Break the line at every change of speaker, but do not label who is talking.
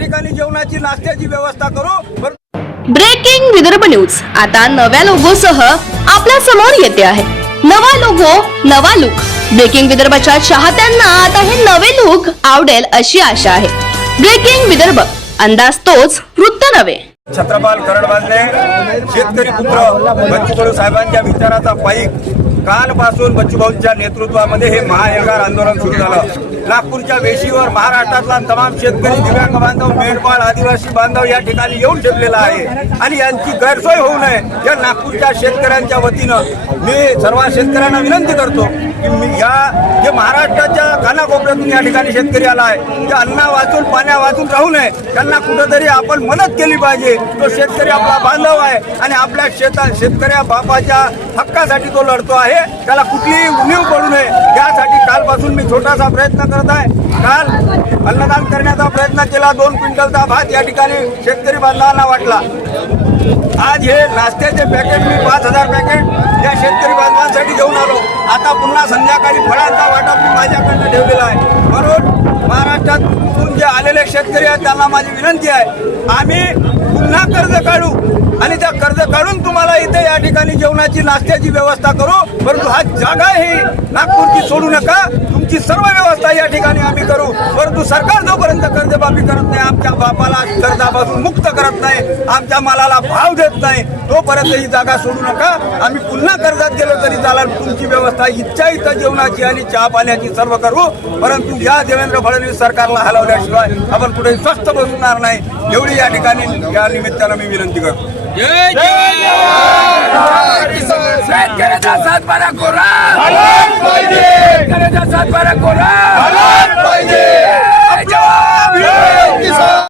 जेवणाची नाश्त्याची व्यवस्था करू.
Breaking Vidarbha news. आता नव्या लोगोसह आपल्यासमोर येते आहे. नवा लोगो नवा लुक ब्रेकिंग विदर्भाच्या चाहत्यांना आता हे नवे लुक आवडेल अशी आशा आहे. ब्रेकिंग विदर्भ अंदाज तोच वृत्त नव्हे.
छत्रपाल करडबाजले शेतकरी पुत्र बच्चूभाऊ साहेबांच्या विचाराचा पाईक कालपासून बच्चूभाऊंच्या नेतृत्वामध्ये हे महाएल्गार आंदोलन सुरू झालं. नागपूरच्या वेशीवर महाराष्ट्रातला तमाम शेतकरी दिव्यांग बांधव मेंढपाळ आदिवासी बांधव या ठिकाणी येऊन ठेपलेला आहे. आणि यांची गैरसोय होऊ नये या नागपूरच्या शेतकऱ्यांच्या वतीनं मी सर्व शेतकऱ्यांना विनंती करतो की मी या जे महाराष्ट्राच्या कानाकोपऱ्यातून या ठिकाणी शेतकरी आला आहे ते अन्ना वाचून पाण्या वाचून राहू नये त्यांना कुठंतरी आपण मदत केली पाहिजे. तो शेतकरी आपला बांधव आहे आणि आपल्या शेता शेतकऱ्या बापाच्या हक्कासाठी तो लढतो आहे. त्याला कुठलीही उणीव पडू नये. छोटासा प्रयत्न करत आहे. काल अन्नदान करण्याचा प्रयत्न केला. दोन क्विंटलचा भात या ठिकाणी शेतकरी बांधवांना वाटला. आज हे नाश्त्याचे पॅकेट मी पाच हजार पॅकेट या शेतकरी बांधवांसाठी घेऊन आलो. आता पुन्हा संध्याकाळी फळांचा वाटप मी माझ्याकडनं ठेवलेला आहे. म्हणून महाराष्ट्रातून जे आलेले शेतकरी आहेत त्यांना माझी विनंती आहे आम्ही पुन्हा कर्ज काढू. आणि त्या कर्ज काढून तुम्हाला इथे या ठिकाणी जेवणाची नाश्त्याची व्यवस्था करू. परंतु हा जागा ही नागपूरची सोडू नका. तुमची सर्व व्यवस्था या ठिकाणी आम्ही करू. परंतु सरकार जोपर्यंत कर्जमाफी करत नाही बापाला कर्जापासून मुक्त करत नाही आमच्या मालाला भाव देत नाही. तोपर्यंत ही जागा सोडू नका. आम्ही पुन्हा कर्जात गेलो तरी चालेल. तुमची व्यवस्था इच्छा इथं जेवणाची आणि चहा पाण्याची सर्व करू. परंतु या देवेंद्र फडणवीस सरकारला हलवल्याशिवाय आपण कुठेही स्वस्त बसणार नाही. एवढी या ठिकाणी या निमित्तानं मी विनंती करतो.
शेतकऱ्याचा सातबारा कोरा! शेतकऱ्याचा सातबारा कोरा!